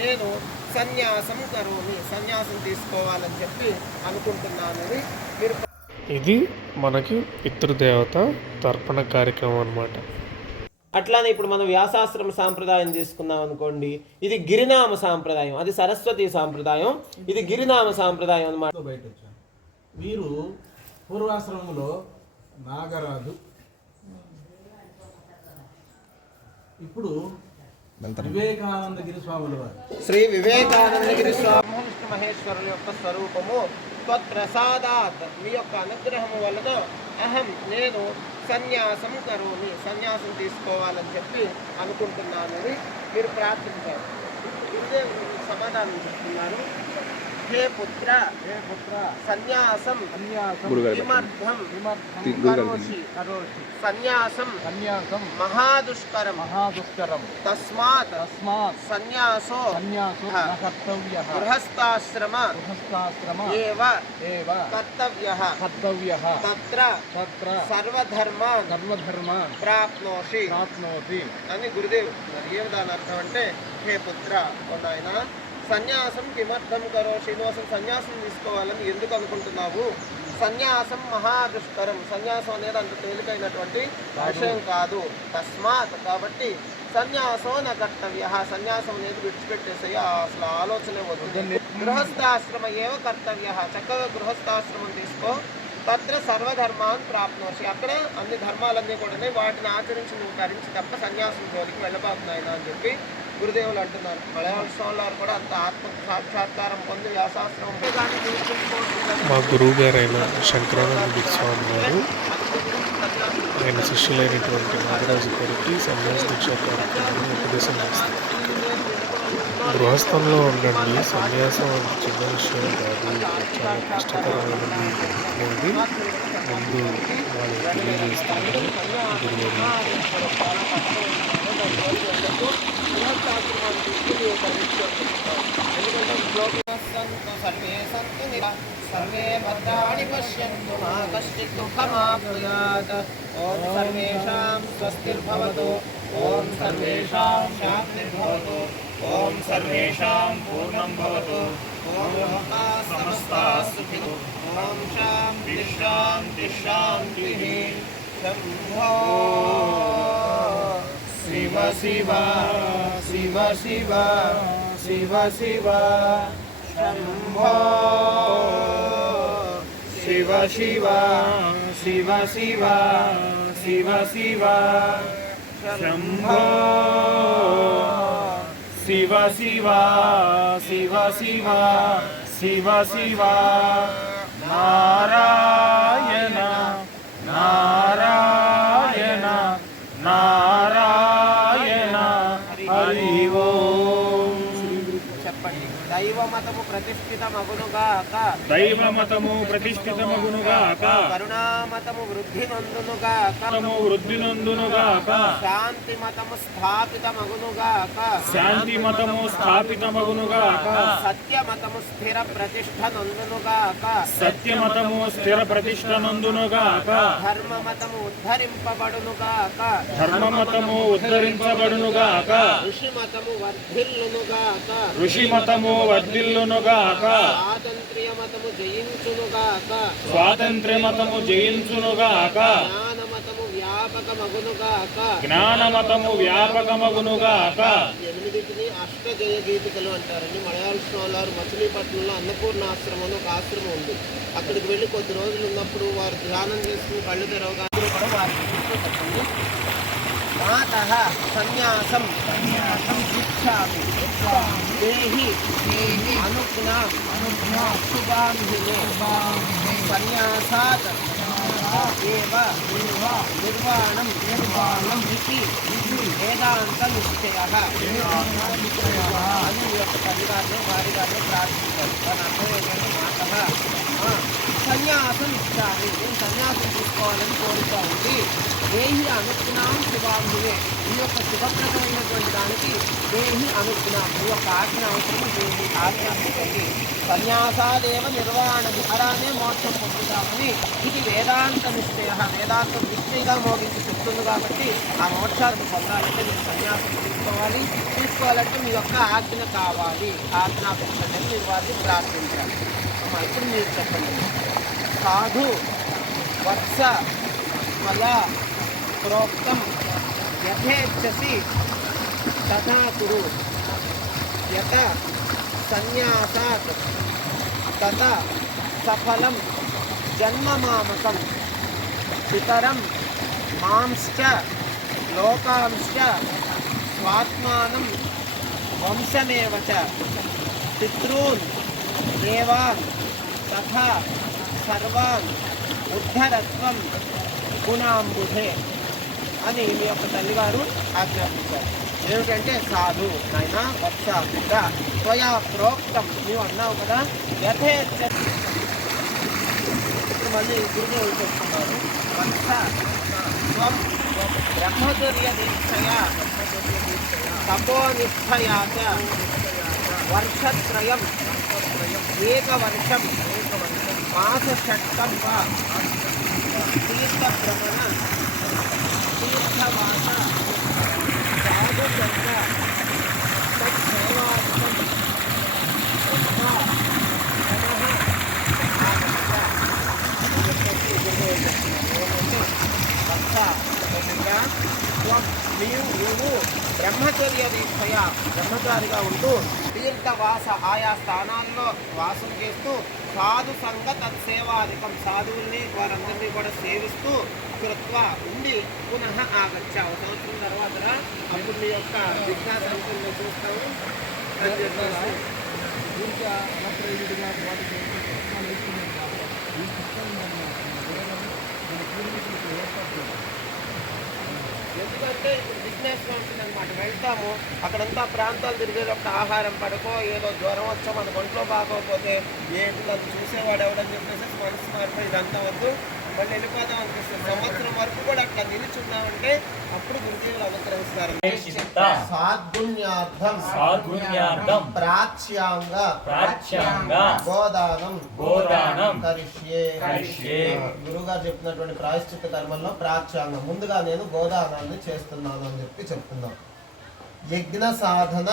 నేను సన్యాసం కరోమి, సన్యాసం తీసుకోవాలని చెప్పి అనుకుంటున్నానని మీరు. ఇది మనకి పితృదేవత తర్పణ కార్యక్రమం అన్నమాట. అట్లానే ఇప్పుడు మనం వ్యాసాశ్రమ సాంప్రదాయం తీసుకున్నాం అనుకోండి, ఇది గిరినామ సాంప్రదాయం, అది సరస్వతి సాంప్రదాయం, ఇది గిరినామ సాంప్రదాయం అన్నమాట. బయట వచ్చాను. వీరు పూర్వాశ్రమంలో నాగరాజు, ఇప్పుడు వివేకానందగిరి స్వాముల వారు. శ్రీ వివేకానందగిరి స్వామి విష్ణు మహేశ్వరుల యొక్క స్వరూపము. త్వత్ప్రసాదాత్, మీ యొక్క అనుగ్రహము వలన అహం, నేను సన్యాసం కరోమి, సన్యాసం తీసుకోవాలని చెప్పి అనుకుంటున్నానని మీరు ప్రార్థించారు. ఇదే సమాధానం చెప్తున్నారు. హే పుత్ర, సన్యాసం కిమర్థం కరోషి, సన్యాసం మహాదుష్కరం, తస్మాత్ సన్యాసో గృహస్థాశ్రమ ఏవ కర్తవ్యః, తత్ర సర్వధర్మాన్ ప్రాప్నోషి అని గురుదేవుడు. ఏ దాని అర్థం అంటే, హే పుత్ర, ఓ నాయనా, సన్యాసం కిమర్థం కరోషి, నువ్వు అసలు సన్యాసం తీసుకోవాలని ఎందుకు అనుకుంటున్నావు? సన్యాసం మహాదుష్కరం, సన్యాసం అనేది అంత తేలికైనటువంటి విషయం కాదు. తస్మాత్, కాబట్టి సన్యాసం నా కర్తవ్య, సన్యాసం అనేది విడిచిపెట్టేసే అసలు ఆలోచనే వద్దు. గృహస్థాశ్రమ ఏవ కర్తవ్య, చక్కగా గృహస్థాశ్రమం తీసుకో. తత్ర సర్వధర్మాన్ ప్రాప్నోషి, అక్కడ అన్ని ధర్మాలన్నీ కూడా వాటిని ఆచరించి నువ్వు ధరించి తప్ప సన్యాసం జోలికి వెళ్ళబోతున్నాయినా అని చెప్పి గురుదేవులు అంటున్నారు. మలయాళ స్వామి కూడా అంత ఆత్మ సాక్షాత్కారం పొంది వ్యాసాశ్రమం. మా గురువు గారైన శంకరానంద స్వామి గారు ఆయన శిష్యులైనటువంటి నాగరాజు గారికి సన్యాస దీక్ష కార్యక్రమాన్ని ఉపదేశం చేస్తారు. గృహస్థంలో ఉండండి, సన్యాసం చిన్న విషయం కాదు, చాలా కష్టతరమైనది అనేది ముందు వాళ్ళు తెలియజేస్తున్నారు గురువు. సర్వే భద్రాణి పశ్యంతు మా కశ్చిత్ దుఃఖమాప్నుయాత్. ఓం సర్వేషాం స్వస్తిర్భవతు, ఓం సర్వేషాం శాంతిర్భవతు, ఓం సర్వేషాం పూర్ణం భవతు, ఓం లోకాః సమస్తాః సుఖినో, ఓం శాంతి శాంతి శాంతిః. శంభో శివ శివ శివ శివ శివ శివ, శంభో శివ శివ శివ శివ శివ శివ, శంభో శివ శివ శివ శివ శివ శివ. నారాయణ నారాయణ నారాయణ, హరి ఓం. చెప్పండి. దైవమతము ప్రతిష్ఠితమగునుగాక, దైవమతము ప్రతిష్ఠితమగునుగాక, కరుణామతము వృద్ధి నందునుగాక, వృద్ధి నందునుగాక, శాంతి మతము స్థాపితమగునుగాక, శాంతి మతము స్థాపితమగునుగాక, సత్యమతము స్థిర ప్రతిష్ఠ నందునుగాక, సత్యమతము స్థిర ప్రతిష్ఠ నందునుగాక, ధర్మమతము ఉద్ధరింపబడునుగాక, ధర్మమతము ఉద్ధరించబడునుగాక, ఋషిమతము వర్ధిల్లునుగాక, ఋషిమతము వర్ధిల్లునుగాక, స్వాతంత్ర్యమతము జయించునుగాక, స్వాతంత్ర్యమతము జయించునుగాక, జ్ఞానమతము వ్యాపకమగునుగాక, జ్ఞానమతము వ్యాపకమగునుగాక. ఎనిమిదిటిని అష్టజయ గీతికలు అంటారండి. మలయాళ స్వామి మచిలీపట్నంలో అన్నపూర్ణాశ్రమం ఒక ఆశ్రమం ఉంది. అక్కడికి వెళ్ళి కొద్ది రోజులు ఉన్నప్పుడు వారు ధ్యానం చేసుకుని కళ్ళు తెరవగానే కూడా వారు మాతః సన్యాసం ఇచ్చామి దేహి అనుజ్ఞా శుభాంధినే సన్యాసాత్ ఏవ నిర్వాణం ఇది వేదాంత నిశ్చయః అని యొక్క తల్లిగారిని భార్య గారిని ప్రార్థించారు. దాని అర్థం ఏంటంటే, మాతః సన్యాసం ఇచ్చాలి, నేను సన్యాసం తీసుకోవాలని కోరుతా ఉంది. దేహి అనుజ్ఞాం శుభాంధినే, ఈ యొక్క శుభప్రదమైనటువంటి చేయడానికి దేహి అనుజ్ఞ మీ యొక్క ఆజ్ఞ అవసరం దేహి ఆజ్ఞాపించండి. సన్యాసాదేవ నిర్వాణ ద్వారానే మోక్షం పొందుతామని ఇది వేదాంత నిశ్చయ, వేదాంతం నిశ్చయగా మోగించి చెప్తుంది. కాబట్టి ఆ మోక్షాన్ని పొందాలంటే మీరు సన్యాసం తీసుకోవాలంటే మీ యొక్క ఆజ్ఞ కావాలి, ఆజ్ఞాపించండి అని మీరు వారిని ప్రార్థించాలి. ఇప్పుడు మీరు చెప్పండి. సాధు వత్స మయా ప్రోక్తం యథేచ్ఛసి తథా కురు యత సన్యాసాత్ తత సఫలం జన్మమామకం పితరం మాంశ్చ లోకాంశ్చ స్వాత్మానం వంశమేవ చ పితॄన్ దేవాన్ తథా సర్వాన్ ఉద్ధరత్వం గుణాంబుధే అని మీ యొక్క తల్లిగారు ఆజ్ఞాపించారు. ఏమిటంటే సాధు నాయన వత్స బిడ్డ త్వయా ప్రోక్తం నీవు అన్నావు కదా యథేచ్ఛ. ఇప్పుడు మళ్ళీ గురుదేవులు చెప్తున్నారు. వత్స త్వం బ్రహ్మచర్య దీక్షయా తపోనిష్ఠయా చ వర్షత్రయం ఏకవర్షం మాసషట్కం వా తీర్థభ్రమణ తీర్థవాస సాధుచర్య తత్సేవార్థం యథా నీవు బ్రహ్మచర్య దీక్షయ బ్రహ్మచారిగా ఉంటూ తీర్థవాస ఆయా స్థానాల్లో వాసం చేస్తూ సాధు సంఘ తత్సేవాధికం సాధువుల్ని వారందరినీ కూడా సేవిస్తూ కృత్వ ఉండి పునః ఆగచ్చ. ఒక సంవత్సరం తర్వాత అప్పుడు నీ యొక్క జిజ్ఞాసంతుల్ని చూస్తాము అని చెప్పేసి ఎందుకంటే ఇప్పుడు బిజినెస్గా ఉంటుంది అనమాట. వెళ్తాము అక్కడంతా ప్రాంతాలు తిరిగేటప్పుడు ఆహారం పడుకో ఏదో జ్వరం వచ్చా మన ఒంట్లో బాగోకపోతే ఏంటి నన్ను చూసేవాడు ఎవడని చెప్పేసి మనసు మారిపోయి ఇదంతా వద్దు మళ్ళీ వెళ్ళిపోదాం అనిపిస్తుంది. సంవత్సరం వరకు కూడా అట్లా నిలుచున్నామంటే అప్పుడు గురుదేవులు అవతరిస్తారు. సాద్గుణ్యార్థం ప్రాచ్యాంగ గోదానం కరిష్యే. గురుగారు చెప్పినటువంటి ప్రాయశ్చిత్త కర్మల్లో ప్రాచ్యాంగం ముందుగా నేను గోదానాన్ని చేస్తున్నాను అని చెప్పి చెప్తున్నాను. యజ్ఞ సాధన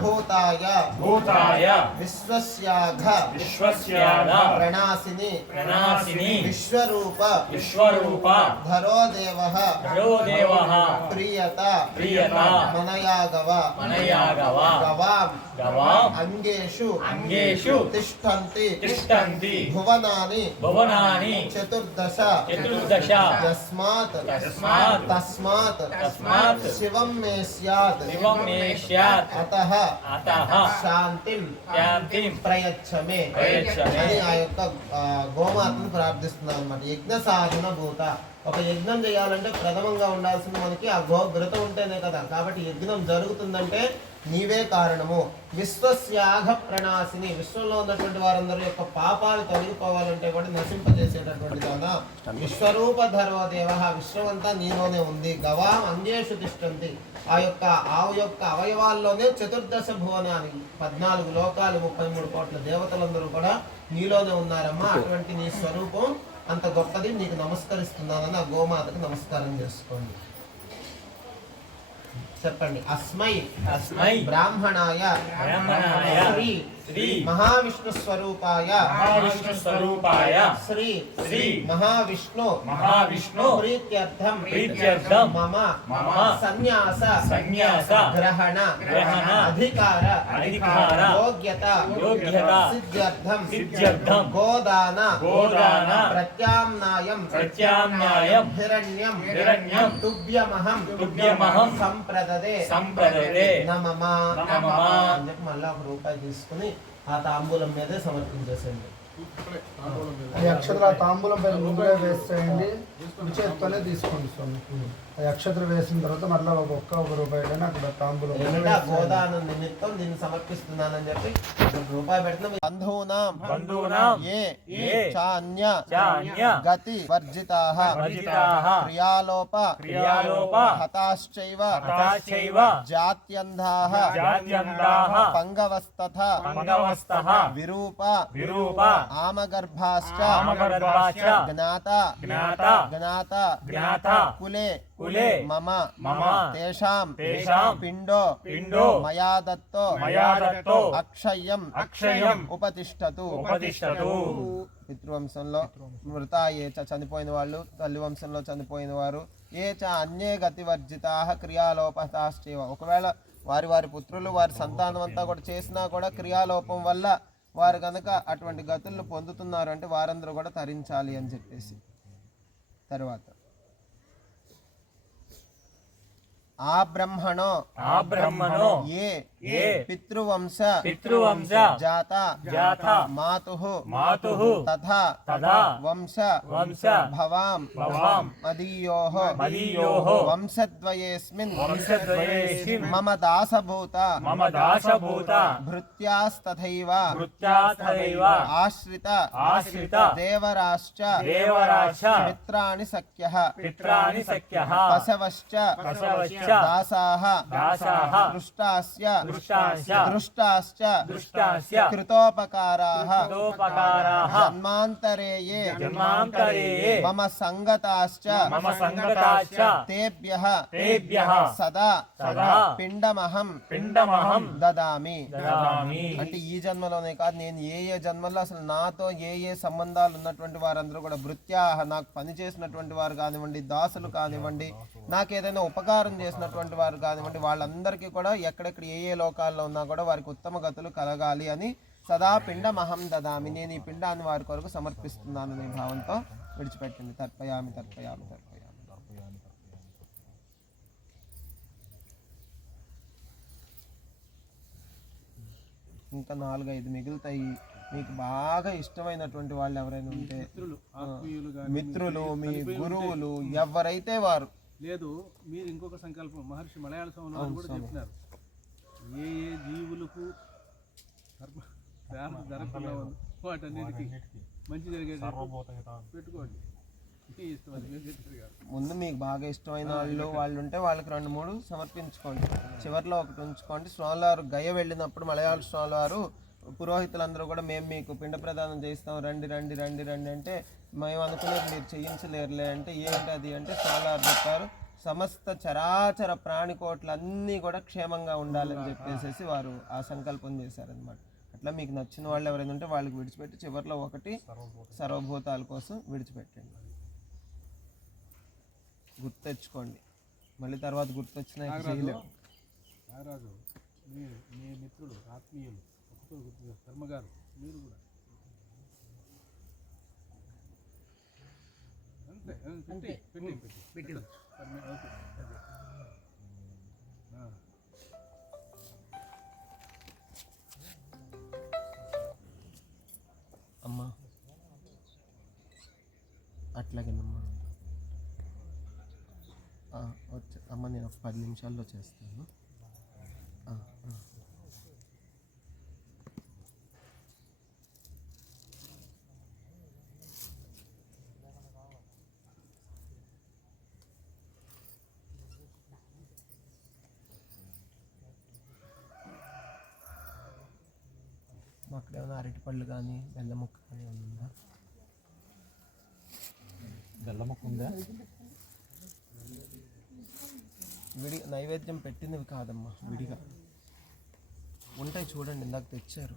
భూతాయ విశ్వస్యాఘ ప్రణాసిని విశ్వరూప ధరోదేవః ప్రియత మనయాగవ గవాం అంగేషు తిష్టంతి భువనాని చతుర్దశ తస్మాత్ శివం మే స్యాత్ అతః శాంతిం ప్రయచ్చమే అని ఆ యొక్క గోమాతను ప్రార్థిస్తున్నాం అన్నమాట. యజ్ఞ సాధన భూత. ఒక యజ్ఞం చేయాలంటే ప్రథమంగా ఉండాల్సింది మనకి ఆ గోఘృతం ఉంటేనే కదా. కాబట్టి యజ్ఞం జరుగుతుందంటే నీవే కారణము. విశ్వస్యాఘ ప్రణాసిని. విశ్వంలో ఉన్నటువంటి వారందరి యొక్క పాపాలు తొలగిపోవాలంటే కూడా నశింపజేసేటటువంటి దానా. విశ్వరూప ధరోదేవ. విశ్వమంతా నీలోనే ఉంది. గవాం అంగేషు తిష్టంతి. ఆ యొక్క అవయవాల్లోనే చతుర్దశ భువనాన్ని 14 లోకాలు 33 కోట్ల దేవతలందరూ కూడా నీలోనే ఉన్నారమ్మా. అటువంటి నీ స్వరూపం అంత గొప్పది. నీకు నమస్కరిస్తున్నానని ఆ గోమాతకు నమస్కారం చేసుకోండి. చెప్పండి. అస్మై బ్రాహ్మణాయ శ్రీ మహావిష్ణు స్వరూపాయ శ్రీ మహావిష్ణు ప్రీత్యర్థం మమ సన్యాస గ్రహణ అధికార యోగ్యత సిద్ధ్యర్థం గోదాన ప్రత్యామ్నాయం హిరణ్యం తుభ్యమహం సంప్రదదే నమమా అని చెప్పి మళ్ళీ 1 రూపాయి తీసుకుని ఆ తాంబూలం మీదే సమర్పించేసండి. ఈ అక్షతలు ఆ తాంబూలం పైన ముందుగా వేసేయండి, చేతితోనే తీసుకోండి స్వామి. ఆ అక్షతలు వేసిన తర్వాత మళ్ళీ ఒక రూపాయలైనా అక్కడ తాంబూలం గోదాన నిమిత్తం దీన్ని సమర్పిస్తున్నానని చెప్పి రూపాయి పెట్టిన బంధూనాం ఏ చాన్య గతి వర్జితాః క్రియాలోప హతాశ్చైవ జాత్యంధాః పంగవస్తథ విరూప ఆమగర్భాశ్చ జ్ఞాత కులే మమ తేషాం పిండో మయా దత్తో అక్షయం ఉపతిష్టతు. పితృవంశంలో మృత ఏ చ చనిపోయిన వాళ్ళు, తల్లి వంశంలో చనిపోయిన వారు, ఏ చ అన్యే గతివర్జితాః క్రియాలోపతాశ్చైవ, ఒకవేళ వారి పుత్రులు వారి సంతానం అంతా కూడా చేసినా కూడా క్రియాలోపం వల్ల వారు కనుక అటువంటి గతులను పొందుతున్నారు అంటే వారందరూ కూడా తరించాలి అని చెప్పేసి. తర్వాత ఆ బ్రహ్మణో ఏ పితృవంశ జాత మాతుః తథా వంశ భవాం మదీయోః వంశద్వయేస్మిన్ మమ దాసభూత భృత్యాస్తథైవ ఆశ్రిత దేవరాశ్చ మిత్రాణి సఖ్యః పశవశ్చ దాసాః దృష్టాశ్చ కృతోపకారాః జన్మాంతరేయే మమ సంగతాశ్చ తేభ్యః సదా పిండమహం దదామి. అంటే ఈ జన్మలోనే కాదు, నేను ఏ జన్మల్లో అసలు నాతో ఏ సంబంధాలు ఉన్నటువంటి వారందరూ కూడా భృత్యాః, నాకు పని చేసినటువంటి వారు కానివ్వండి, దాసులు కానివ్వండి, నాకు ఏదైనా ఉపకారం చేసినటువంటి వారు కానివ్వండి, వాళ్ళందరికీ కూడా ఎక్కడెక్కడ ఏ లోకాల్లో ఉన్నా కూడా వారికి ఉత్తమ గతులు కలగాలి అని సదా పిండమహం దదామి, నేను ఈ పిండాన్ని వారి కొరకు సమర్పిస్తున్నాను అనే భావంతో విడిచిపెట్టింది. తర్పయామి. ఇంకా 4-5 మిగులుతాయి. మీకు బాగా ఇష్టమైనటువంటి వాళ్ళు ఎవరైనా ఉంటే, మిత్రులు, మీ గురువులు, ఎవరైతే వారు. లేదు, మీరు ఇంకొక సంకల్పం మహర్షి మలయాళ స్వామి కూడా చెప్పినారు, ఏ జీవులకు జరగకుండా వాటన్నిటికీ మంచి జరిగేది పెట్టుకోండి. ముందు మీకు బాగా ఇష్టమైన వాళ్ళు ఉంటే వాళ్ళకి 2-3 సమర్పించుకోండి, చివరిలో ఒకటి ఉంచుకోండి. స్వామివారు గయ వెళ్ళినప్పుడు మలయాళ స్వామివారు పురోహితులందరూ కూడా మేము మీకు పిండ ప్రదానం చేస్తాం, రండి అంటే మేము అనుకునేది మీరు చేయించలేరులే అంటే, ఏంటి అది అంటే స్వామివారు చెప్పారు, సమస్త చరాచర ప్రాణికోట్లన్నీ కూడా క్షేమంగా ఉండాలని చెప్పేసి వారు ఆ సంకల్పం చేశారనమాట. అట్లా మీకు నచ్చిన వాళ్ళు ఎవరైనా ఉంటే వాళ్ళకి విడిచిపెట్టి చివరిలో ఒకటి సర్వభూతాల కోసం విడిచిపెట్టండి. గుర్తెచ్చుకోండి, మళ్ళీ తర్వాత గుర్తొచ్చినా చేయలేము. నాగరాజు, మీ మిత్రులు ఆత్మీయులు శర్మ గారు, మీరు కూడా అంతే పెట్టి అమ్మా అట్లాగేనమ్మా. అమ్మ నేను ఒక 10 నిమిషాల్లో చేస్తాను. అక్కడ ఏమైనా అరటిపళ్ళు కానీ బెల్లం ముక్క కానీ ఉందా? బెల్లం ముక్క ఉందా? విడిగా నైవేద్యం పెట్టినవి కాదమ్మా, విడిగా ఉంటాయి చూడండి, ఇందాక తెచ్చారు.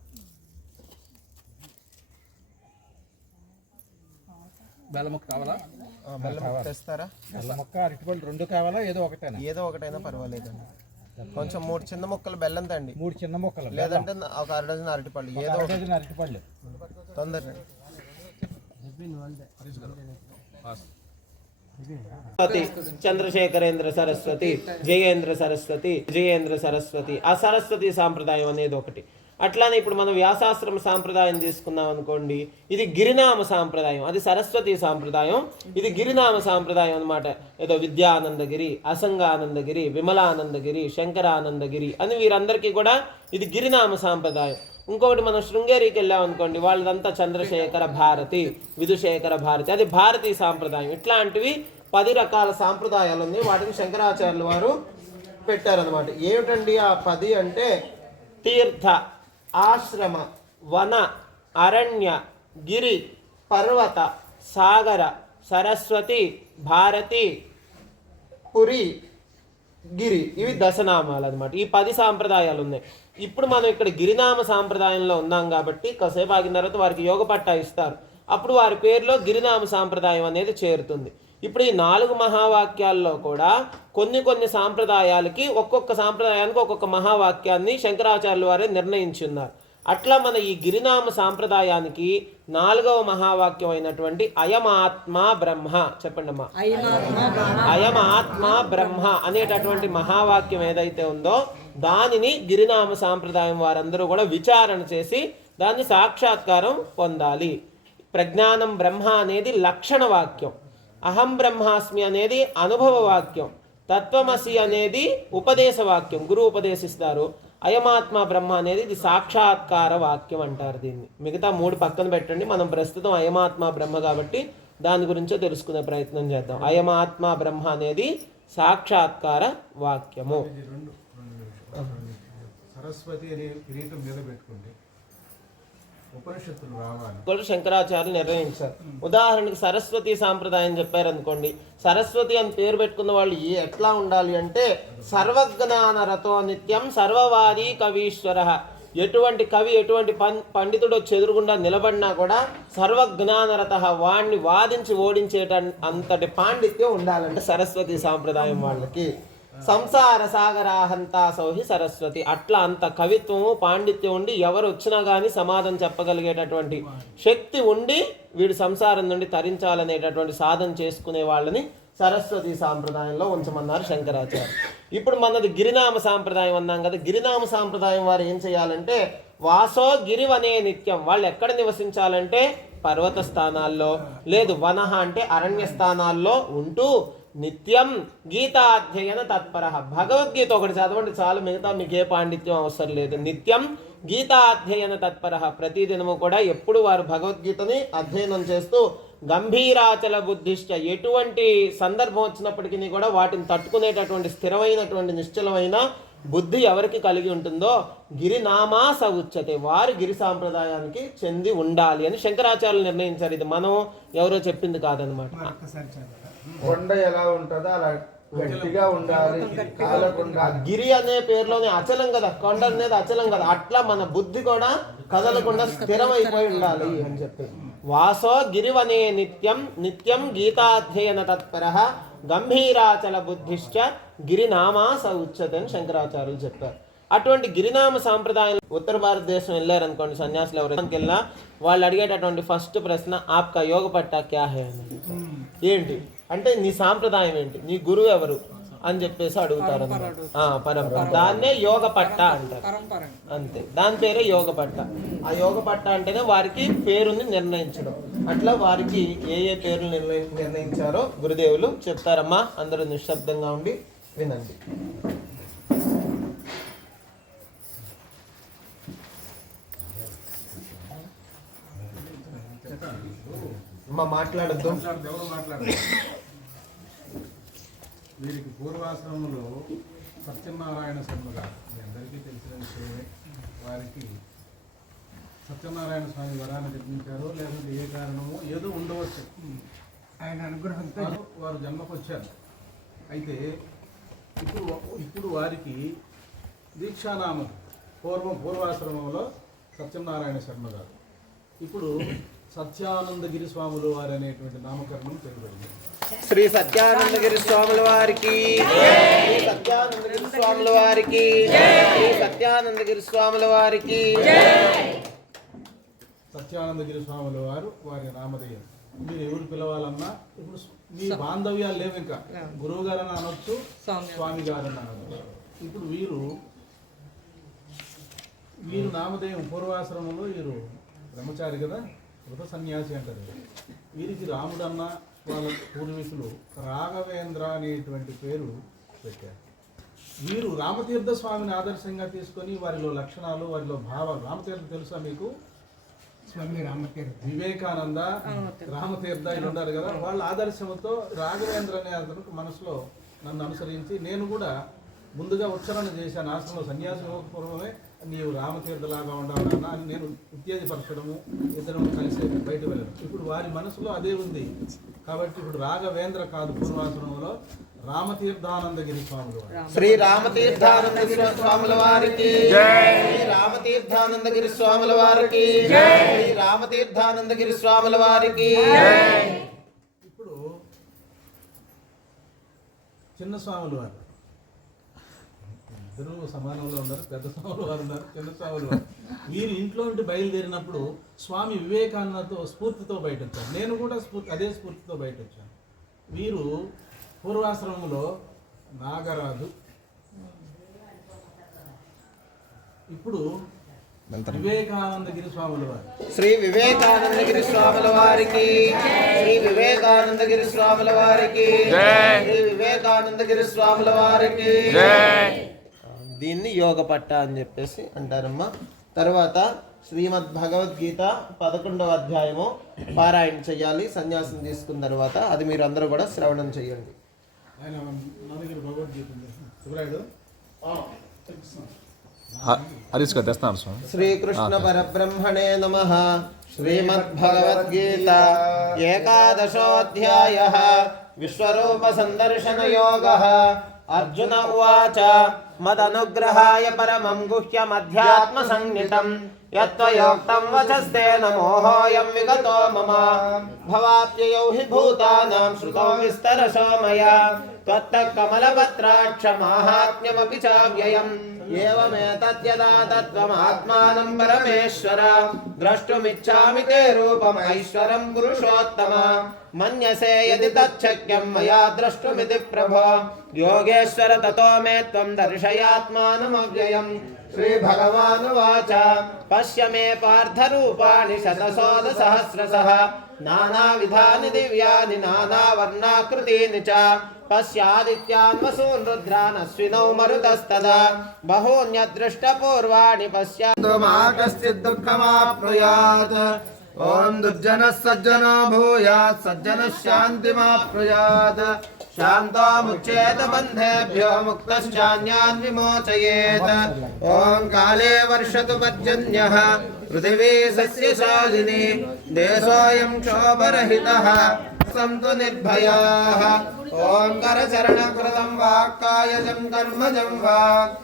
బెల్లం ముక్క కావాలా? బెల్లం ముక్క తెస్తారా? బెల్లం ముక్క అరటిపళ్ళు 2 కావాలా? ఏదో ఒకటైనా పర్వాలేదండి. కొంచెం 3 చిన్న ముక్కలు బెల్లం తండి, 3 చిన్న ముక్కలు, లేదంటే ఒక 1 డజన్ అరటిపళ్ళు, ఏదో అరటిపళ్ళు తొందరగా. చంద్రశేఖరేంద్ర సరస్వతి, జయేంద్ర సరస్వతి, ఆ సరస్వతి సాంప్రదాయం అనేది ఒకటి. అట్లానే ఇప్పుడు మనం వ్యాసాశ్రమ సాంప్రదాయం తీసుకున్నాం అనుకోండి, ఇది గిరినామ సాంప్రదాయం, అది సరస్వతి సాంప్రదాయం, ఇది గిరినామ సాంప్రదాయం అనమాట. ఏదో విద్యానందగిరి, అసంగానందగిరి, విమలానందగిరి, శంకరానందగిరి అని వీరందరికీ కూడా ఇది గిరినామ సాంప్రదాయం. ఇంకొకటి మనం శృంగేరికి వెళ్ళాం అనుకోండి, వాళ్ళదంతా చంద్రశేఖర భారతి, విధుశేఖర భారతి, అది భారతీ సాంప్రదాయం. ఇట్లాంటివి 10 రకాల సాంప్రదాయాలు ఉన్నాయి. వాటిని శంకరాచార్యులు వారు పెట్టారనమాట. ఏమిటండి ఆ 10 అంటే తీర్థ, ఆశ్రమ, వన, అరణ్య, గిరి, పర్వత, సాగర, సరస్వతి, భారతి, పురి, గిరి, ఇవి దశనామాలు అనమాట. ఈ 10 సాంప్రదాయాలు ఉన్నాయి. ఇప్పుడు మనం ఇక్కడ గిరినామ సాంప్రదాయంలో ఉన్నాం కాబట్టి కాసేపు ఆగిన తర్వాత వారికి యోగ పట్టా ఇస్తారు. అప్పుడు వారి పేరులో గిరినామ సాంప్రదాయం అనేది చేరుతుంది. ఇప్పుడు ఈ 4 మహావాక్యాల్లో కూడా కొన్ని సాంప్రదాయాలకి ఒక్కొక్క సాంప్రదాయానికి ఒక్కొక్క మహావాక్యాన్ని శంకరాచార్యులు వారే నిర్ణయించి ఉన్నారు. అట్లా మన ఈ గిరినామ సాంప్రదాయానికి 4వ మహావాక్యం అయినటువంటి అయమాత్మా బ్రహ్మ, చెప్పండి అమ్మా, అయమాత్మా బ్రహ్మ అనేటటువంటి మహావాక్యం ఏదైతే ఉందో దానిని గిరినామ సాంప్రదాయం వారందరూ కూడా విచారణ చేసి దాన్ని సాక్షాత్కారం పొందాలి. ప్రజ్ఞానం బ్రహ్మ అనేది లక్షణ వాక్యం, అహం బ్రహ్మాస్మి అనేది అనుభవ వాక్యం, తత్వమసి అనేది ఉపదేశ వాక్యం, గురువు ఉపదేశిస్తారు. అయమాత్మ బ్రహ్మ అనేది ఇది సాక్షాత్కార వాక్యం అంటారు దీన్ని. మిగతా 3 పక్కన పెట్టండి. మనం ప్రస్తుతం అయమాత్మ బ్రహ్మ కాబట్టి దాని గురించే తెలుసుకునే ప్రయత్నం చేద్దాం. అయమాత్మ బ్రహ్మ అనేది సాక్షాత్కార వాక్యము. సరస్వతి అనే కిరీటం మీద పెట్టుకుంటే ఉపనిషత్తులు రావాలి కూడా శంకరాచార్యులు నిర్ణయించారు. ఉదాహరణకి సరస్వతి సాంప్రదాయం చెప్పారనుకోండి, సరస్వతి అని పేరు పెట్టుకున్న వాళ్ళు ఎట్లా ఉండాలి అంటే సర్వజ్ఞాన రతో నిత్యం సర్వవాది కవీశ్వర. ఎటువంటి కవి, ఎటువంటి పండితుడు చెదురుగుండా నిలబడినా కూడా సర్వజ్ఞానరత, వాణ్ణి వాదించి ఓడించేట అంతటి పాండిత్యం ఉండాలంటే సరస్వతి సాంప్రదాయం వాళ్ళకి. సంసార సాగరాహంతా సౌహి సరస్వతి, అట్లా అంత కవిత్వము పాండిత్యం ఉండి ఎవరు వచ్చినా కానీ సమాధానం చెప్పగలిగేటటువంటి శక్తి ఉండి వీడు సంసారం నుండి తరించాలనేటటువంటి సాధన చేసుకునే వాళ్ళని సరస్వతి సాంప్రదాయంలో ఉంచమన్నారు శంకరాచార్య. ఇప్పుడు మనది గిరినామ సాంప్రదాయం అన్నాం కదా, గిరినామ సాంప్రదాయం వారు ఏం చేయాలంటే వాసో గిరివనే నిత్యం, వాళ్ళు ఎక్కడ నివసించాలంటే పర్వత స్థానాల్లో, లేదు వనహ అంటే అరణ్య స్థానాల్లో ఉంటూ నిత్యం గీతాధ్యయన తత్పర, భగవద్గీత ఒకటి చదవండి చాలు, మిగతా మీకు ఏ పాండిత్యం అవసరం లేదు. నిత్యం గీతాధ్యయన తత్పర, ప్రతిదినము కూడా ఎప్పుడు వారు భగవద్గీతని అధ్యయనం చేస్తూ గంభీరాచల బుద్ధిష్ట, ఎటువంటి సందర్భం వచ్చినప్పటికీ కూడా వాటిని తట్టుకునేటటువంటి స్థిరమైనటువంటి నిశ్చలమైన బుద్ధి ఎవరికి కలిగి ఉంటుందో గిరినామా స ఉచ్యతే, వారు గిరి సాంప్రదాయానికి చెంది ఉండాలి అని శంకరాచార్యులు నిర్ణయించారు. ఇది మనం ఎవరో చెప్పింది కాదనమాట. కొండ ఎలా ఉంటుందో అలా గట్టిగా ఉండాలి, కాలకుండా. గిరి అనే పేరులోనే అచలం కదా, కొండ అనేది అచలం కదా, అట్లా మన బుద్ధి కూడా కదలకుండా స్థిరమైపోయి ఉండాలి అని చెప్పి. వాసో గిరివనే నిత్యం నిత్యం గీతాధ్యయన తత్పర గంభీరాచల బుద్ధిశ్చ గిరినామా స ఉచ్యతే అని శంకరాచార్యులు చెప్పారు. అటువంటి గిరినామ సాంప్రదాయం ఉత్తర భారతదేశం వెళ్ళారనుకోండి, సన్యాసులు ఎవరికి వెళ్ళినా వాళ్ళు అడిగేటటువంటి ఫస్ట్ ప్రశ్న ఆప్కా యోగ పట్టా క్యా హై అని. ఏంటి అంటే నీ సాంప్రదాయం ఏంటి, నీ గురువు ఎవరు అని చెప్పేసి అడుగుతారు. పరంపర, దాన్నే యోగ పట్ట అంటారు. అంతే, దాని పేరే యోగ పట్ట. ఆ యోగ పట్ట అంటేనే వారికి పేరుని నిర్ణయించడం. అట్లా వారికి ఏ ఏ పేర్లు నిర్ణయించారో గురుదేవులు చెప్తారమ్మా. అందరూ నిశ్శబ్దంగా ఉండి వినండి. మాట్లాడద్దు, ఎవరు మాట్లాడదు. వీరికి పూర్వాశ్రమంలో సత్యనారాయణ శర్మ గారు, మీ అందరికీ తెలిసిన విషయమే, వారికి సత్యనారాయణ స్వామి వరాన్ని నిర్మించారో లేదంటే ఏ కారణమో ఏదో ఉండవచ్చు, ఆయన అనుగ్రహంతో వారు జన్మకు వచ్చారు. అయితే ఇప్పుడు వారికి దీక్షానామం పూర్వాశ్రమంలో సత్యనారాయణ శర్మ గారు, ఇప్పుడు సత్యానందగిరి స్వాములు వారు అనేటువంటి నామకరణం చేయబడింది. శ్రీ సత్యానందగిరి స్వాముల వారికి, శ్రీ సత్యానందగిరి స్వాముల వారికి, శ్రీ సత్యానందగిరి స్వాముల వారికి. సత్యానందగిరి స్వాముల వారు వారి నామధేయం. మీరు ఎవరు పిలవాలన్నా ఇప్పుడు మీ బాంధవ్యాలు లేవు, ఇంకా గురువు గారని అనొచ్చు, స్వామి గారని అనొచ్చు. ఇప్పుడు వీరు నామధేయం పూర్వాశ్రమంలో వీరు బ్రహ్మచారి కదా, వృత సన్యాసి అంటారు. వీరికి రాముడన్న వాళ్ళ పూర్వీకులు రాఘవేంద్ర అనేటువంటి పేరు పెట్టారు. వీరు రామతీర్థ స్వామిని ఆదర్శంగా తీసుకొని వారిలో లక్షణాలు, వారిలో భావాలు. రామతీర్థ తెలుసా మీకు? స్వామి రామతీర్థ, వివేకానంద, రామతీర్థ ఇలా ఉన్నారు కదా. వాళ్ళ ఆదర్శంతో రాఘవేంద్ర అనే అతను మనసులో నన్ను అనుసరించి నేను కూడా ముందుగా ఉచ్చారణ చేశాను. ఆశ్రమంలో సన్యాసం పూర్వమే నీవు రామతీర్థలాగా ఉండాలన్నా అని నేను ఉత్తేజపరచడము, ఇద్దరము కలిసి బయట వెళ్ళడం. ఇప్పుడు వారి మనసులో అదే ఉంది కాబట్టి ఇప్పుడు రాఘవేంద్ర కాదు, పూర్వాశ్రమంలో రామతీర్థానందగిరి స్వాములు. శ్రీ రామతీర్థానందగిరి స్వాముల వారికి శ్రీ రామతీర్థానందగిరి స్వాముల వారికి శ్రీ రామతీర్థానందగిరి స్వాముల వారికి. ఇప్పుడు చిన్న స్వాములు వారు ఇద్దరు సమానంలో ఉన్నారు. పెద్ద స్వాములు వారు ఉన్నారు, చిన్న స్వాములు వారు. వీరు ఇంట్లో నుండి బయలుదేరినప్పుడు స్వామి వివేకానందతో స్ఫూర్తితో బయట వచ్చారు. నేను కూడా అదే స్ఫూర్తితో బయట వచ్చాను. వీరు పూర్వాశ్రమంలో నాగరాజు. ఇప్పుడు వివేకానందగిరి స్వాముల వారు. శ్రీ వివేకానందగిరి స్వాముల వారికి శ్రీ వివేకానందగిరి స్వాముల వారికి శ్రీ వివేకానందగిరి స్వాముల వారికి. దీన్ని యోగ పట్ట అని చెప్పేసి అంటారమ్మా. తర్వాత శ్రీమద్ భగవద్గీత 11వ అధ్యాయము పారాయణ చేయాలి సన్యాసం తీసుకున్న తర్వాత. అది మీరు అందరూ కూడా శ్రవణం చేయండి. ఆయన నా దగ్గర భగవద్గీత ఉంది. శివరాయుడు హరీష్గా తెస్తాను స్వామి. శ్రీకృష్ణ పరబ్రహ్మణే నమః. శ్రీమద్ భగవద్గీత ఏకాదశోऽధ్యాయः విశ్వరూప సందర్శన యోగः. అర్జున ఉవాచ మదనుగ్రహాయ పరమం గుహ్యమధ్యాత్మ సంజ్ఞితం యత్వయోక్తం వచస్తేన మోహోయం విగతో మమ. భవాప్యయౌ హి భూతానాం శ్రుతో విస్తరశో మయా త్వత్తః కమలపత్రాక్ష మాహాత్మ్యమపి చావ్యయం. ఏవమేతద్యదా తత్వమాత్మానం పరమేశ్వర ద్రష్టుమిచ్ఛామి తే రూపం ఐశ్వరం పురుషోత్తమ. మన్యసే యది తచ్చక్యం మయా ద్రష్టుమితి ప్రభో యోగేశ్వర తతో మే త్వం దర్శయాత్మానమవ్యయం. శ్రీ భగవానువాచ పశ్య మే పార్థ రూపాణి శతశోధ సహస్రశః నానావిధాని దివ్యాని నానావర్ణాకృతీని చ. పశ్యాదిత్యాన్ వసూన్ రుద్రాన్ అశ్వినౌ మరుతస్తదా బహూన్యదృష్టపూర్వాణి పశ్యాత్మాకశ్చిద్ దుఃఖమాప్నుయాత్. ఓం దుర్జనః సజ్జనో భూయాత్ సజ్జనః శాంతిమాప్నుయాత్. శాంతో ముచ్యేత బంధేభ్యో ముక్తశ్చాన్యాన్ విమోచయేత్. ఓం కాలే వర్షతు పర్జన్యః పృథివీ సస్యశాలిని దేశోऽयं క్షోభరహితః సంతు నిర్భయాః. ఓం కరచరణకృతం వా కాయజం కర్మజం వా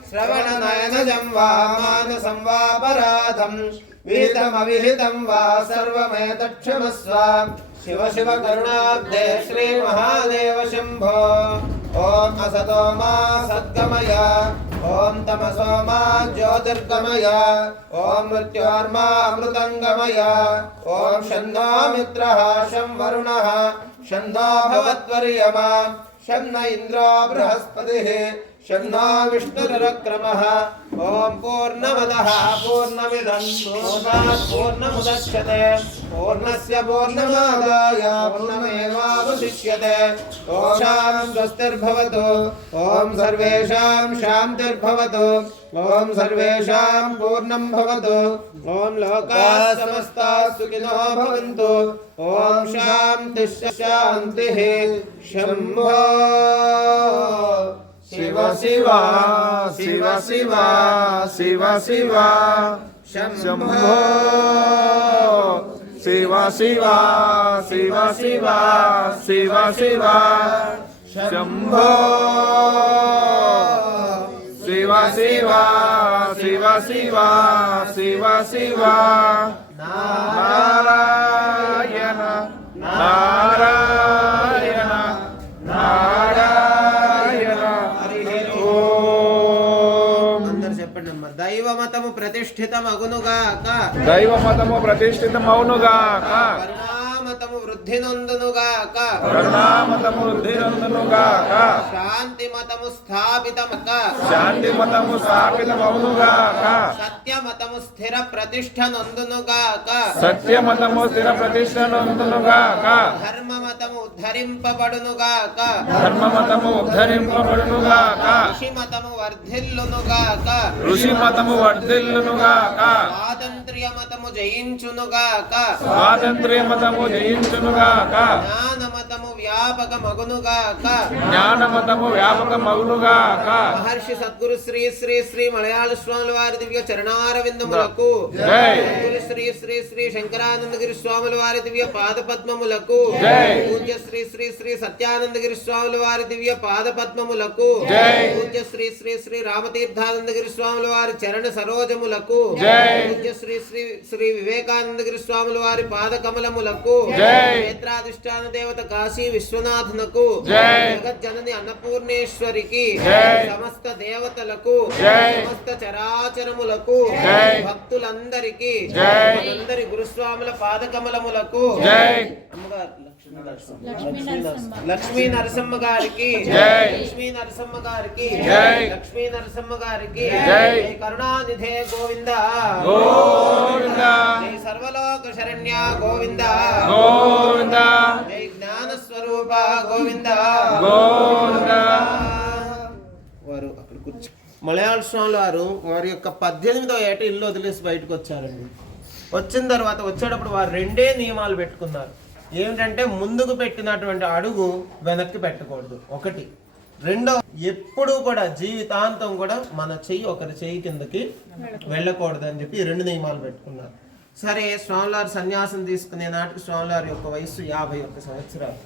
శ్రవణనయనజం వా మానసం వా పరాధం విహితమవిహితం వా సర్వమేతక్షమస్వ. శివ శివ కరుణాబ్ధే శ్రీ మహాదేవ శంభో. ఓం అసతో మా సద్గమయ ఓం తమసో మా జ్యోతిర్గమయ ఓం మృత్యోర్మా అమృతంగమయ. ఓం షన్నో మిత్రః శం వరుణః షన్నో భవత్వర్యమా షన్న ఇంద్రో బృహస్పతిః షన్నో విష్ణురుక్రమః. ఓం పూర్ణమదః పూర్ణమిదం పూర్ణాత్ పూర్ణముదచ్యతే పూర్ణస్య పూర్ణమాదాయ పూర్ణమేవావశిష్యతే. ఓం స్వస్తిర్భవతు. ఓం సర్వేషాం శాంతిర్భవతు. ఓం సర్వేషాం పూర్ణం భవతు. ఓం లోకాః సమస్తాః సుఖినో భవంతు. ఓం శాంతిః శాంతిః. శంభో శివ శివ శివ శివ శివ శివ శంభో శివ శివ శివ శివ శివ శివ శంభో శివ శివ శివ శివ శివ శివ. నారాయణ నారాయణ నారాయణ. అందరు చెప్పండి అమ్మా. దైవమతము ప్రతిష్ఠితమగునుగాక దైవమతము ప్రతిష్ఠితమౌనుగాక. పరిణామ కరుణామతము వృద్ధి నొందునుగాక శాంతిమతము స్థాపితమక సత్యమతము స్థిర ప్రతిష్ఠ నొందునుగాక ధర్మమతము ఉద్ధరింపబడునుగాక ఋషిమతము వర్ధిల్లునుగాక స్వాతంత్ర్యమతము జయించునుగాక జ్ఞానమతము వ్యాపకమగునుగాక మహర్షి సద్గురు శ్రీ శ్రీ శ్రీ మలయాళ స్వాముల వారి దివ్య చరణారవిందములకు సద్గురు శ్రీ శ్రీ శ్రీ శంకరానందగిరి స్వాముల వారి దివ్య పాద పద్మములకు పూజ్య శ్రీ శ్రీ శ్రీ సత్యానందగిరి స్వాముల వారి దివ్య పాద పద్మములకు పూజ్య శ్రీ శ్రీ శ్రీ రామతీర్థానందగిరి స్వాముల వారి చరణ సరోజములకు పూజ్య శ్రీ శ్రీ శ్రీ వివేకానందగిరి స్వాముల వారి పాద కమలములకు క్షేత్రాధిష్టాన దేవత కాశీ విశ్వనాథునకు జగజ్జనని అన్నపూర్ణేశ్వరికి సమస్త దేవతలకు సమస్త చరాచరములకు భక్తులందరికీ అందరి గురుస్వాముల పాద కమలములకు లక్ష్మీ నరసింహ గారికి లక్ష్మీ నరసింహ గారికి లక్ష్మీ నరసింహ గారికి కరుణానిధే గోవింద జై సర్వలోక శరణ్య గోవింద జై జ్ఞాన స్వరూప గోవింద వారు అక్కడ కూర్చో మలయాళ స్వాములు వారు వారి యొక్క 18వ ఏట ఇల్లు వదిలేసి బయటకు వచ్చారండి. వచ్చిన తర్వాత వచ్చేటప్పుడు వారు 2 నియమాలు పెట్టుకున్నారు. ఏమిటంటే ముందుకు పెట్టినటువంటి అడుగు వెనక్కి పెట్టకూడదు ఒకటి. రెండో, ఎప్పుడు కూడా జీవితాంతం కూడా మన చెయ్యి ఒకరి చెయ్యి కిందకి వెళ్ళకూడదు అని చెప్పి 2 నియమాలు పెట్టుకున్నారు. సరే, స్వామివారు సన్యాసం తీసుకునే నాటికి స్వామివారి యొక్క వయస్సు 51 సంవత్సరాలు.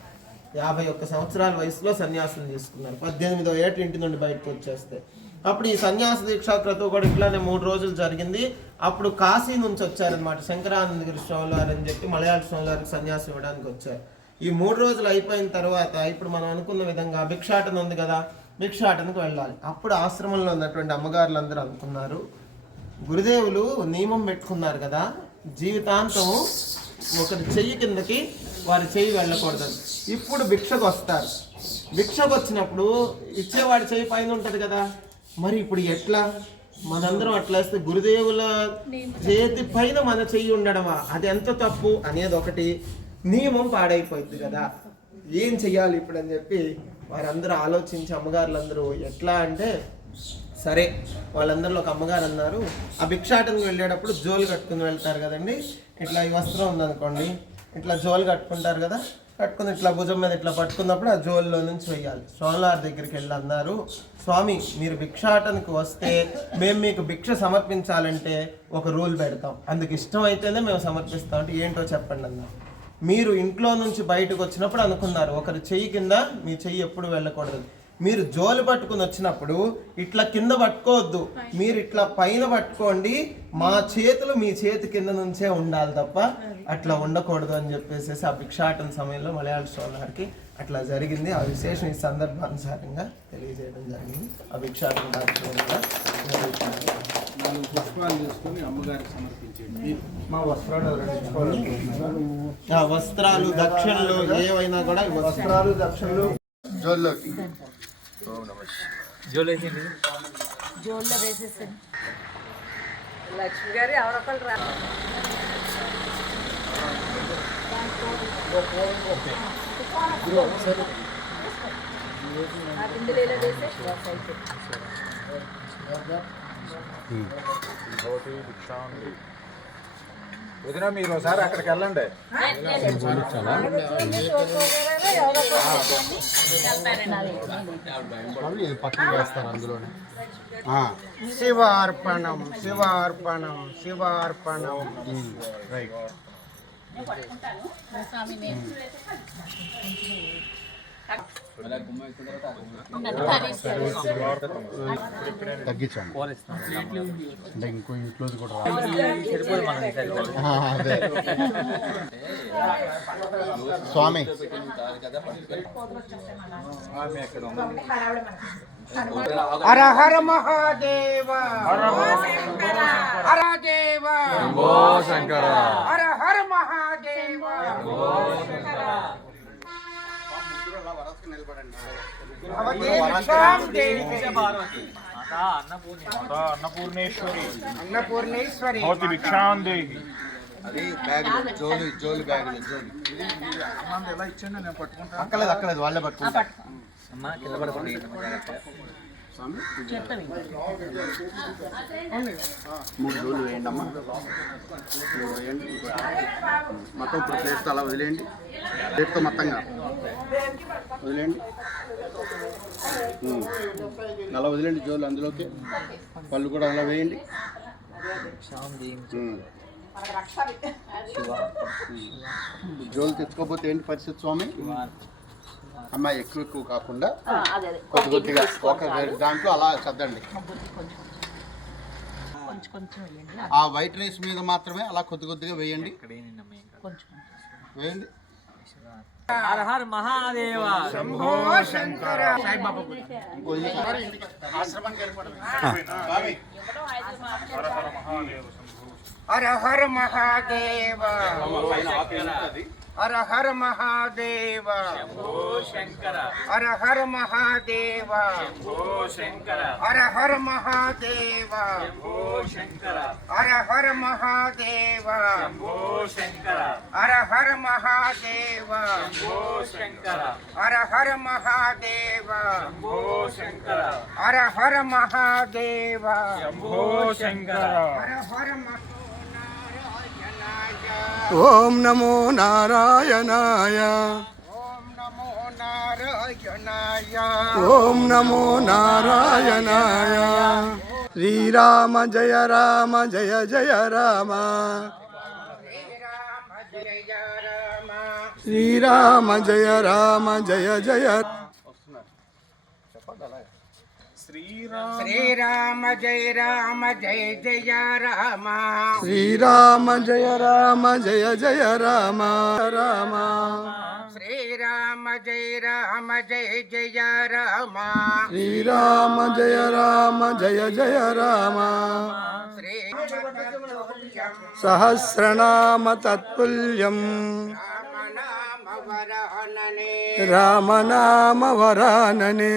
51 సంవత్సరాల వయసులో సన్యాసం తీసుకున్నారు. 18వ ఏట ఇంటి నుండి బయటకు వచ్చేస్తే అప్పుడు ఈ సన్యాస దీక్షా క్రతువు కూడా ఇట్లానే 3 రోజులు జరిగింది. అప్పుడు కాశీ నుంచి వచ్చారనమాట శంకరానందగిరి స్వామివారు అని చెప్పి మలయాళ స్వామివారికి సన్యాసం ఇవ్వడానికి వచ్చారు. ఈ 3 రోజులు అయిపోయిన తర్వాత ఇప్పుడు మనం అనుకున్న విధంగా భిక్షాటన ఉంది కదా, భిక్షాటనకు వెళ్ళాలి. అప్పుడు ఆశ్రమంలో ఉన్నటువంటి అమ్మగారులందరూ అనుకున్నారు, గురుదేవులు నియమం పెట్టుకున్నారు కదా, జీవితాంతం ఒకరి చెయ్యి కిందకి వారి చెయ్యి వెళ్ళకూడదని. ఇప్పుడు భిక్షకు వస్తారు. భిక్షకు వచ్చినప్పుడు ఇచ్చేవాడి చెయ్యి పైన ఉంటుంది కదా, మరి ఇప్పుడు ఎట్లా? మనందరం అట్లా వేస్తే గురుదేవుల చేతి పైన మన చెయ్యి ఉండడమా, అది ఎంత తప్పు అనేది ఒకటి. నియమం పాడైపోయింది కదా, ఏం చెయ్యాలి ఇప్పుడు అని చెప్పి వారందరూ ఆలోచించి అమ్మగారులందరూ ఎట్లా అంటే, సరే వాళ్ళందరిలో ఒక అమ్మగారు అన్నారు, ఆ భిక్షాటనకు వెళ్ళేటప్పుడు జోలు కట్టుకుని వెళ్తారు కదండి, ఇట్లా ఈ వస్త్రం ఉందనుకోండి, ఇట్లా జోలు కట్టుకుంటారు కదా, కట్టుకుని ఇట్లా భుజం మీద ఇట్లా పట్టుకున్నప్పుడు ఆ జోల్లో నుంచి వేయాలి. స్వామివారి దగ్గరికి వెళ్ళి అన్నారు, స్వామి మీరు భిక్షాటనకు వస్తే మేము మీకు భిక్ష సమర్పించాలంటే ఒక రూల్ పెడతాం, అందుకు ఇష్టం అయితేనే మేము సమర్పిస్తాం. అంటే ఏంటో చెప్పండి అన్నారు. మీరు ఇంట్లో నుంచి బయటకు వచ్చినప్పుడు అనుకున్నారు ఒకరి చెయ్యి కింద మీ చెయ్యి ఎప్పుడు వెళ్ళకూడదు. మీరు జోలు పట్టుకుని వచ్చినప్పుడు ఇట్లా కింద పట్టుకోవద్దు, మీరు ఇట్లా పైన పట్టుకోండి, మా చేతులు మీ చేతి కింద నుంచే ఉండాలి తప్ప అట్లా ఉండకూడదు అని చెప్పేసి ఆ భిక్షాటన సమయంలో మలయాళ స్వామివారికి అట్లా జరిగింది. ఆ విశేషం ఈ సందర్భానుసారంగా తెలియజేయడం జరిగింది. ఆ భిక్షాటన కార్యక్రమంగా పుష్పాలు తీసుకొని అమ్మగారికి సమర్పించండి. మా వస్త్రాలు వస్త్రాలు దక్షిణలు ఏవైనా కూడా వస్త్రాలు దక్షిణలు జోల్లోకి జోల్లో వేసేసాను. లక్ష్మి గారు ఎవరొకరు రా వదిన మీరు ఒకసారి అక్కడికి వెళ్ళండి. పక్కన వేస్తాను అందులోనే. శివార్పణం శివార్పణం శివార్పణం. రైట్. తగ్గించాను అంటే ఇంకో ఇంట్లోది కూడా అదే స్వామి హర హర మహాదేవ హర దేవ శంకర హర హర మహాదేవ అన్నపూర్ణేశ్వరి భవతి భిక్షాం దేహి. అది బ్యాగులు జోలు జోలు బ్యాగులు జోలు ఎలా ఇచ్చిండు నేను పట్టుకుంటాను. అక్కలేదు వాళ్ళే పట్టుకుంటారు. మూడు జోలు వేయండి అమ్మా, మూడు వేయండి. మొత్తం ఇప్పుడు ప్లేట్తో అలా వదిలేయండి, ప్లేట్తో మొత్తంగా వదిలేయండి. అలా వదిలేండి జోలు అందులోకి, పళ్ళు కూడా అలా వేయండి. జోలు తెచ్చుకోకపోతే ఏంటి పరిస్థితి స్వామి? అమ్మాయి ఎక్కువ కాకుండా కొద్ది కొద్దిగా ఒక దాంట్లో అలా చద్దండి. ఆ వైట్ రైస్ మీద మాత్రమే అలా కొద్ది కొద్దిగా వేయండి, వేయండి. హర హర మహాదేవ శంభో శంకర ఆశ్రమానికి వెళ్ళిపోవడం. హర హర మహాదేవ హర హర మహాదేవ శంకర హర హర మహాదేవ శంకర హర హర మహాదేవ శంకర హర హర మహాదేవ శంకర హర హర మహాదేవ శంకర హర హర మహాదేవ శంకర హర హర మహాదేవ శంకర హర హర ఓం నమో నారాయణాయ ఓం నమో నారాయణాయ ఓం నమో నారాయణాయ శ్రీరామ జయ రామ జయ జయ రామ శ్రీరామ జయ రామ జయ జయ శ్రీరామ జయ రామ జయ జయ రామ శ్రీరామ జయ రామ జయ జయ రామ రామ శ్రీరామ జయ రామ జయ జయ రామ శ్రీరామ జయ రామ జయ జయ రామ సహస్రనామ తత్తుల్యం రామనామ వరాననే